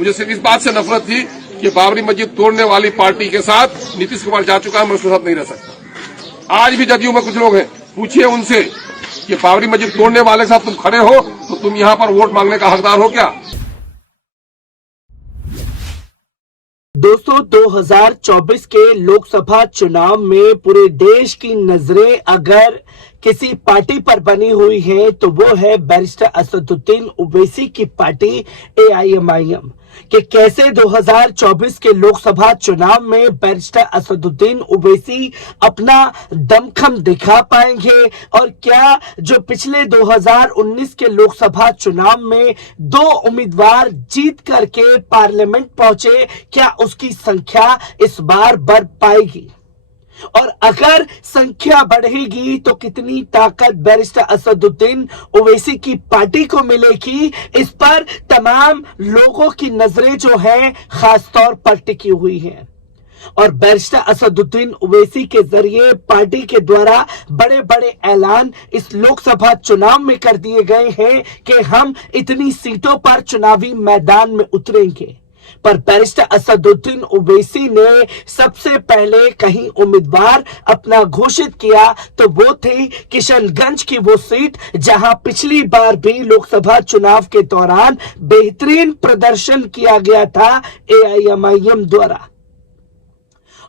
मुझे सिर्फ इस बात से नफरत थी कि बाबरी मस्जिद तोड़ने वाली पार्टी के साथ नीतीश कुमार जा चुका है, मैं उसके साथ नहीं रह सकता। आज भी जदयू में कुछ लोग हैं, पूछिए उनसे कि बाबरी मस्जिद तोड़ने वाले के साथ तुम खड़े हो तो तुम यहाँ पर वोट मांगने का हकदार हो क्या? दोस्तों 2024 के लोकसभा चुनाव में पूरे देश की नजरें अगर किसी पार्टी पर बनी हुई है तो वो है बैरिस्टर असदुद्दीन ओवैसी की पार्टी AIMIM कि कैसे 2024 के लोकसभा चुनाव में बैरिस्टर असदुद्दीन ओवैसी अपना दमखम दिखा पाएंगे और क्या जो पिछले 2019 के लोकसभा चुनाव में 2 उम्मीदवार जीत करके पार्लियामेंट पहुंचे, क्या उसकी संख्या इस बार बढ़ पाएगी और अगर संख्या बढ़ेगी तो कितनी ताकत बैरिस्टर असदुद्दीन ओवैसी की पार्टी को मिलेगी, इस पर तमाम लोगों की नजरें जो है खास तौर पर टिकी हुई हैं। और बैरिस्टर असदुद्दीन ओवैसी के जरिए पार्टी के द्वारा बड़े बड़े ऐलान इस लोकसभा चुनाव में कर दिए गए हैं कि हम इतनी सीटों पर चुनावी मैदान में उतरेंगे। पर बैरिस्टर असदुद्दीन ओवैसी ने सबसे पहले कहीं उम्मीदवार अपना घोषित किया तो वो थी किशनगंज की वो सीट जहां पिछली बार भी लोकसभा चुनाव के दौरान बेहतरीन प्रदर्शन किया गया था AIMIM द्वारा।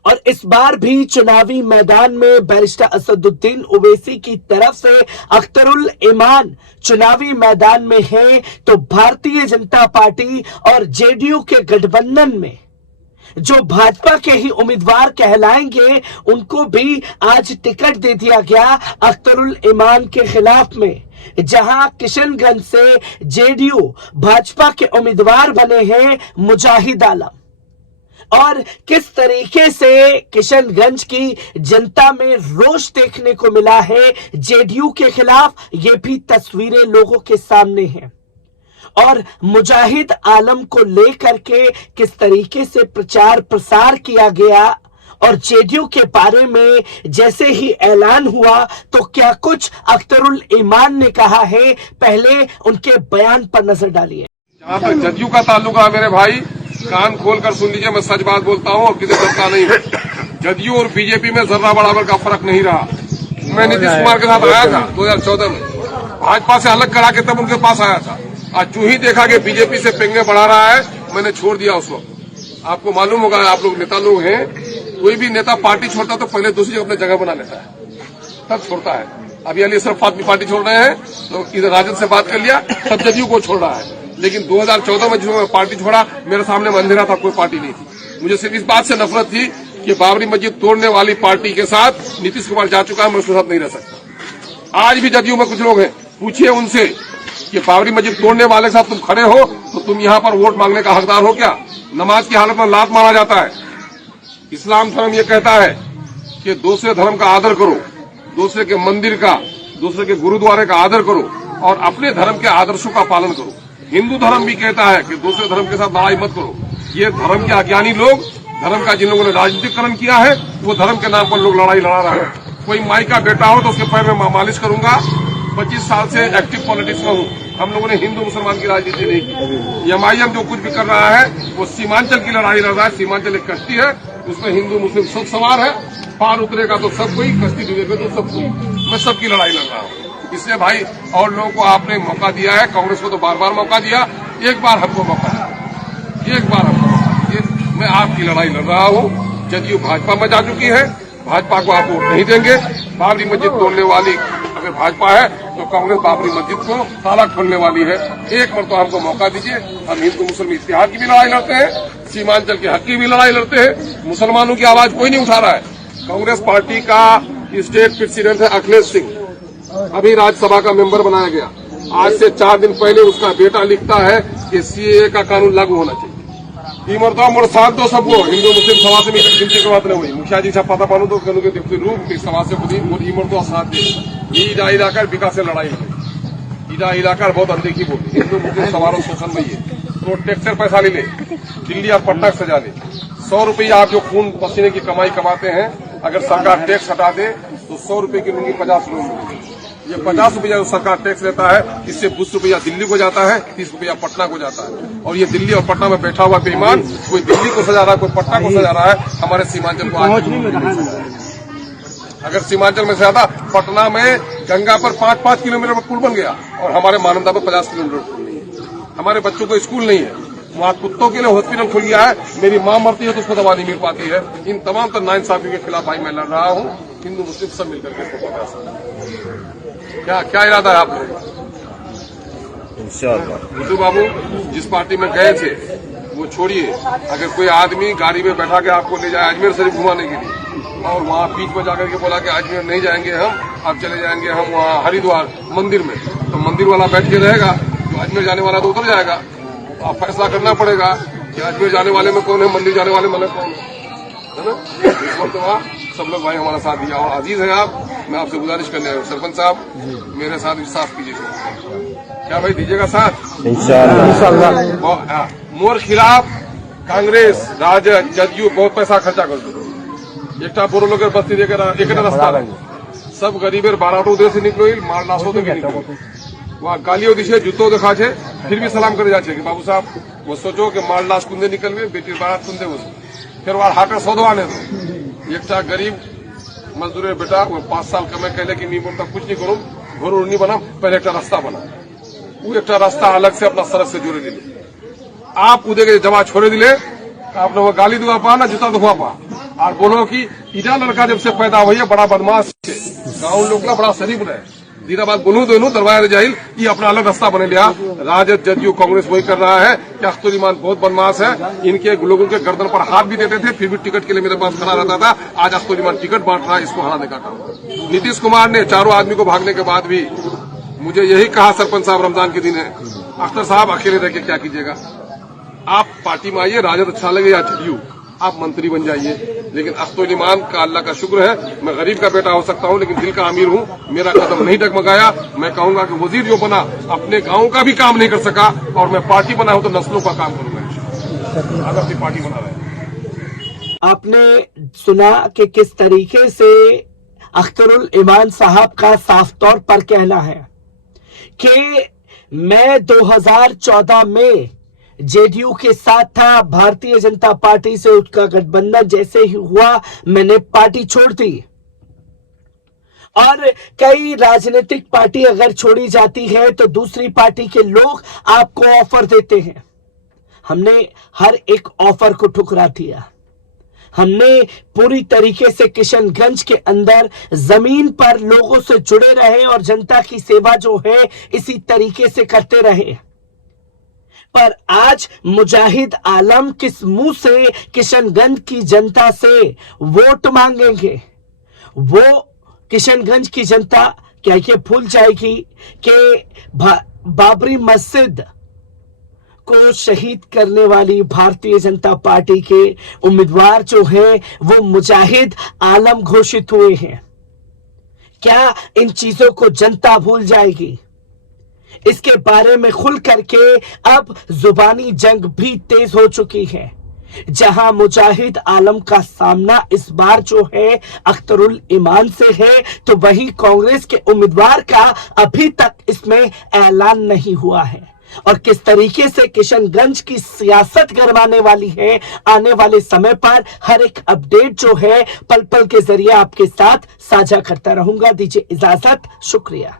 और इस बार भी चुनावी मैदान में बैरिस्टर असदुद्दीन ओवैसी की तरफ से अख्तरुल ईमान चुनावी मैदान में है तो भारतीय जनता पार्टी और JDU के गठबंधन में जो भाजपा के ही उम्मीदवार कहलाएंगे उनको भी आज टिकट दे दिया गया अख्तरुल ईमान के खिलाफ में, जहां किशनगंज से JDU भाजपा के उम्मीदवार बने हैं मुजाहिद आलम। और किस तरीके से किशनगंज की जनता में रोष देखने को मिला है JDU के खिलाफ, ये भी तस्वीरें लोगों के सामने हैं। और मुजाहिद आलम को लेकर के किस तरीके से प्रचार प्रसार किया गया और JDU के बारे में जैसे ही ऐलान हुआ तो क्या कुछ अख्तरुल ईमान ने कहा है, पहले उनके बयान पर नजर डालिए। जहाँ तक जदयू का ताल्लुक है मेरे भाई, कान खोलकर सुन लीजिए, मैं सच बात बोलता हूँ और किसी डरता नहीं हूँ। जदयू और बीजेपी में जर्रा बराबर का फर्क नहीं रहा। मैं नीतीश कुमार के साथ आया था 2014 में, भाजपा से अलग करा के तब उनके पास आया था। आज जो ही देखा कि बीजेपी से पेंगे बढ़ा रहा है, मैंने छोड़ दिया उस वक्त। आपको मालूम होगा, आप लोग नेता लोग हैं, कोई भी नेता पार्टी छोड़ता तो पहले दूसरी अपने जगह बना लेता है, तब छोड़ता है। अभी अली सिर्फ पार्टी छोड़ रहे हैं तो इधर राजद से बात कर लिया, तब जदयू को छोड़ रहा है। लेकिन 2014 में जिसमें पार्टी छोड़ा, मेरे सामने अंधेरा था, कोई पार्टी नहीं थी। मुझे सिर्फ इस बात से नफरत थी कि बाबरी मस्जिद तोड़ने वाली पार्टी के साथ नीतीश कुमार जा चुका है, मैं उसके साथ नहीं रह सकता। आज भी जदयू में कुछ लोग हैं, पूछिए उनसे कि बाबरी मस्जिद तोड़ने वाले के साथ तुम खड़े हो तो तुम यहाँ पर वोट मांगने का हकदार हो क्या? नमाज की हालत में लात मारा जाता है। इस्लाम धर्म ये कहता है कि दूसरे धर्म का आदर करो, दूसरे के मंदिर का, दूसरे के गुरुद्वारे का आदर करो और अपने धर्म के आदर्शों का पालन करो। हिंदू धर्म भी कहता है कि दूसरे धर्म के साथ लड़ाई मत करो। ये धर्म के अज्ञानी लोग, धर्म का जिन लोगों ने राजनीतिकरण किया है, वो धर्म के नाम पर लोग लड़ाई लड़ा रहे हैं। कोई माई का बेटा हो तो उसके पैर में मालिश करूंगा। 25 साल से एक्टिव पॉलिटिक्स में हूँ। हम लोगों ने हिंदू मुसलमान की राजनीति नहीं की। MIM जो कुछ भी कर रहा है वो सीमांचल की लड़ाई लड़ रहा है। सीमांचल एक कश्ती है, उसमें हिंदू मुस्लिम सब सवार है, पार उतरेगा तो सब कोई, कश्ती डूबेगा तो सब कोई। मैं सबकी लड़ाई लड़ रहा हूँ। इसलिए भाई और लोगों को आपने मौका दिया है, कांग्रेस को तो बार बार मौका दिया, एक बार हमको मौका दिया, एक बार हमको मौका दिया। मैं आपकी लड़ाई लड़ रहा हूँ। जदयू भाजपा में जा चुकी है, भाजपा को आप वोट नहीं देंगे। बाबरी मस्जिद तोड़ने वाली अगर भाजपा है तो कांग्रेस बाबरी मस्जिद को ताला खोलने वाली है। एक बार तो हमको मौका दीजिए। हम हिंदू मुस्लिम इत्तेहाद की भी लड़ाई लड़ते हैं, सीमांचल के हक की भी लड़ाई लड़ते हैं। मुसलमानों की आवाज कोई नहीं उठा रहा है। कांग्रेस पार्टी का स्टेट प्रेसिडेंट है अखिलेश सिंह, अभी राज्यसभा का मेंबर बनाया गया। आज से 4 दिन पहले उसका बेटा लिखता है कि CAA का कानून लागू होना चाहिए। मरता मोर साथ दो सबको हिंदू मुस्लिम समाज से गिनती बात नहीं हुई। मुखिया जी छपा पानू तो कनु के रूप समाज से खुद ही तो साथ दे ईदा इलाकर विकास से लड़ाई हुई। ईदा इलाकर बहुत अनदेखी बोलती हिंदू मुस्लिम समारोह शोषण में। तो टैक्सर पैसा ले दिल्ली और पटना सजा ले। 100 रुपया आप जो खून पसीने की कमाई कमाते हैं, अगर सरकार टैक्स हटा दे तो 100 रुपए की लुंगी 50 लोग। ये 50 रुपया जो सरकार टैक्स लेता है, इससे 20 रुपया दिल्ली को जाता है, 30 रुपया पटना को जाता है। और ये दिल्ली और पटना में बैठा हुआ बेईमान कोई दिल्ली को सजा रहा है, कोई पटना को सजा रहा है, हमारे सीमांचल को आज अगर सीमांचल में से ज्यादा पटना में गंगा पर 5-5 किलोमीटर पर पुल बन गया और हमारे मानवता पर 50 किलोमीटर पुल नहीं है। हमारे बच्चों को स्कूल नहीं है, वहाँ कुत्तों के लिए हॉस्पिटल खुल गया है। मेरी माँ मरती है तो उसको दवा नहीं मिल पाती है। इन तमाम तो नाइंसाफी के खिलाफ भाई मैं लड़ रहा हूँ, हिंदू मुस्लिम सब मिलकर के इसको पकड़ा सकते। क्या इरादा है आप लोगों का? बुद्धू बाबू जिस पार्टी में गए थे वो छोड़िए। अगर कोई आदमी गाड़ी में बैठा के आपको ले जाए अजमेर शरीफ घुमाने के लिए और वहाँ बीच में जाकर के बोला कि अजमेर नहीं जाएंगे हम, अब चले जाएंगे हम वहाँ हरिद्वार मंदिर में, तो मंदिर वाला बैठ के रहेगा, तो अजमेर जाने वाला तो उतर जाएगा। तो आप फैसला करना पड़ेगा कि अजमेर जाने वाले में कौन है, मंदिर जाने वाले में कौन है ना। इस वक्त सब लोग भाई हमारा साथ दिया और अजीज है आप, मैं आपसे गुजारिश करने आया हूँ सरपंच साहब मेरे साथ विश्वास कीजिए। क्या भाई दीजिएगा साथ इंशाअल्लाह। मोर खिलाफ कांग्रेस राजद जदयू बहुत पैसा खर्चा कर दो। एक बोरो लोग बस्ती देकर एक रास्ता सब गरीबेर 12 देश से निकलो मार लाशो देखे निकलो वहाँ गालियों दिशे जूतो दिखा छे फिर भी सलाम करे जाए कि बाबू साहब वो सोचो कि मार लाश कुंदे निकल गए बेटी बारात कुंदे वो फिर वहाँ हाकर सौदो आने दो। एक गरीब मजदूर बेटा वो 5 साल कमे कहले कि नहीं बोलता कुछ नहीं करूँ घर नहीं बना पहले एक रास्ता बना वो एक रास्ता अलग से अपना सड़क से जोड़े दिले आप उदे के जमा छोड़े दिले आप लोग गाली दुआ पा ना जूता दुआ पा और बोलो कि इजा लड़का जब से पैदा हुई है बड़ा बदमाश गाँव लोग का बड़ा शरीफ रहे दीरा बात बोलूं दोनों दरबार जाहिल ये अपना अलग रास्ता बने लिया। राजद जदयू कांग्रेस वही कर रहा है कि अख्तर ईमान बहुत बदमाश है। इनके लोगों के गर्दन पर हाथ भी देते थे फिर भी टिकट के लिए मेरे पास खड़ा रहता था। आज अख्तर ईमान टिकट बांट रहा है, इसको हराने का काम। नीतीश कुमार ने चारों आदमी को भागने के बाद भी मुझे यही कहा सरपंच साहब रमजान के दिन है अख्तर साहब अकेले रह के क्या कीजिएगा, आप पार्टी में आइए, राजद अच्छा लगे या जदयू आप मंत्री बन जाइए, लेकिन अख्तर ईमान का अल्लाह का शुक्र है मैं गरीब का बेटा हो सकता हूं लेकिन दिल का अमीर हूं। मेरा कदम नहीं डगमगाया। मैं कहूंगा कि वजीर जो बना अपने गांव का भी काम नहीं कर सका और मैं पार्टी बना हूं तो नस्लों का काम करूंगा। आज अपनी पार्टी बना रहे। आपने सुना कि किस तरीके से अख्तरुल ईमान साहब का साफ तौर पर कहना है कि मैं 2014 में जेडीयू के साथ था, भारतीय जनता पार्टी से उसका गठबंधन जैसे ही हुआ मैंने पार्टी छोड़ दी। और कई राजनीतिक पार्टी अगर छोड़ी जाती है तो दूसरी पार्टी के लोग आपको ऑफर देते हैं। हमने हर एक ऑफर को ठुकरा दिया। हमने पूरी तरीके से किशनगंज के अंदर जमीन पर लोगों से जुड़े रहे और जनता की सेवा जो है इसी तरीके से करते रहे। पर आज मुजाहिद आलम किस मुंह से किशनगंज की जनता से वोट मांगेंगे? वो किशनगंज की जनता क्या ये भूल जाएगी कि बाबरी मस्जिद को शहीद करने वाली भारतीय जनता पार्टी के उम्मीदवार जो हैं वो मुजाहिद आलम घोषित हुए हैं? क्या इन चीजों को जनता भूल जाएगी? इसके बारे में खुल करके अब जुबानी जंग भी तेज हो चुकी है। जहां मुजाहिद आलम का सामना इस बार जो है अख्तरुल ईमान से है तो वहीं कांग्रेस के उम्मीदवार का अभी तक इसमें ऐलान नहीं हुआ है। और किस तरीके से किशनगंज की सियासत गरमाने वाली है आने वाले समय पर हर एक अपडेट जो है पल पल के जरिए आपके साथ साझा करता रहूंगा। दीजिए इजाजत, शुक्रिया।